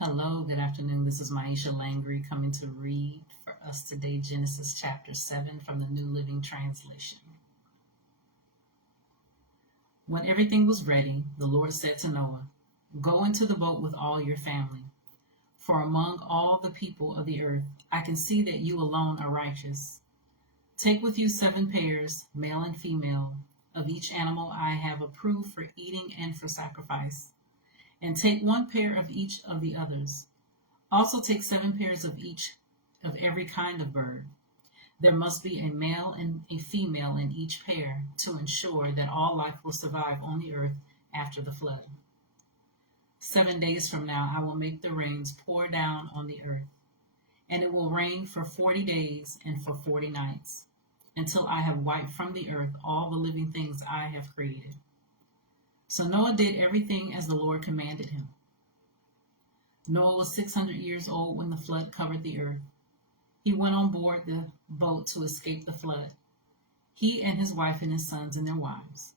Hello, good afternoon. This is Myesha coming to read for us today Genesis chapter 7 from the New Living Translation. When everything was ready, the Lord said to Noah, "Go into the boat with all your family, for among all the people of the earth I can see that you alone are righteous. Take with you 7 pairs, male and female, of each animal I have approved for eating and for sacrifice, and take 1 pair of each of the others. Also take 7 pairs of each of every kind of bird. There must be a male and a female in each pair to ensure that all life will survive on the earth after the flood. 7 days from now I will make the rains pour down on the earth, and it will rain for 40 days and for 40 nights, until I have wiped from the earth all the living things I have created." So Noah did everything as the Lord commanded him. Noah was 600 years old when the flood covered the earth. He went on board the boat to escape the flood, he and his wife and his sons and their wives.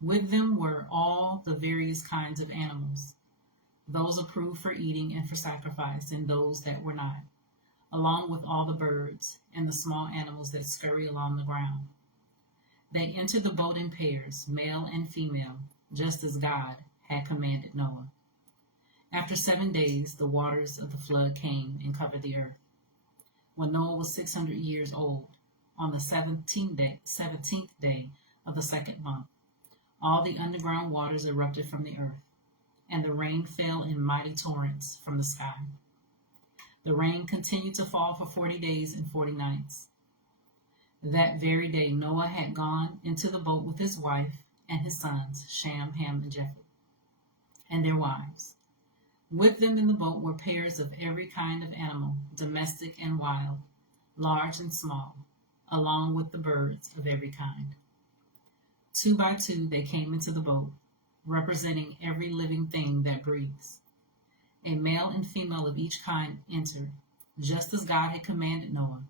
With them were all the various kinds of animals, those approved for eating and for sacrifice, and those that were not, along with all the birds and the small animals that scurry along the ground. They entered the boat in pairs, male and female, just as God had commanded Noah. After 7 days, the waters of the flood came and covered the earth. When Noah was 600 years old, on the 17th day of the 2nd month, all the underground waters erupted from the earth, and the rain fell in mighty torrents from the sky. The rain continued to fall for 40 days and 40 nights. That very day Noah had gone into the boat with his wife and his sons, Shem, Ham, and Japheth, and their wives. With them in the boat were pairs of every kind of animal, domestic and wild, large and small, along with the birds of every kind. 2 by 2 they came into the boat, representing every living thing that breathes. A male and female of each kind entered, just as God had commanded Noah.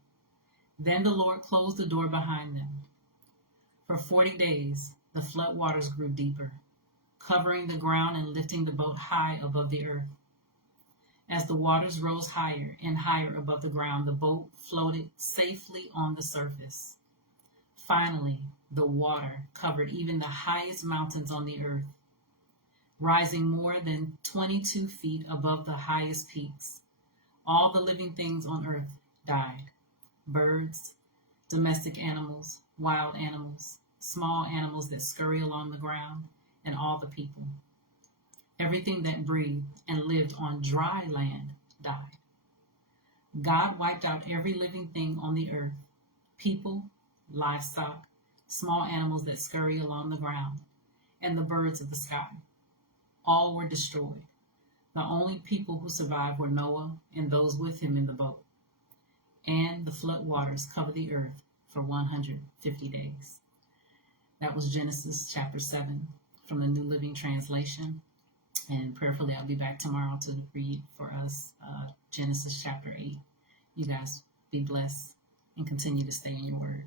Then the Lord closed the door behind them. For 40 days the flood waters grew deeper, covering the ground and lifting the boat high above the earth. As the waters rose higher and higher above the ground, the boat floated safely on the surface. Finally, the water covered even the highest mountains on the earth, rising more than 22 feet above the highest peaks. All the living things on earth died: birds, domestic animals, wild animals, small animals that scurry along the ground, and all the people. Everything that breathed and lived on dry land died. God wiped out every living thing on the earth: people, livestock, small animals that scurry along the ground, and the birds of the sky. All were destroyed. The only people who survived were Noah and those with him in the boat. And the flood waters covered the earth for 150 days. That was Genesis chapter 7 from the New Living Translation. And prayerfully, I'll be back tomorrow to read for us Genesis chapter 8. You guys be blessed and continue to stay in your word.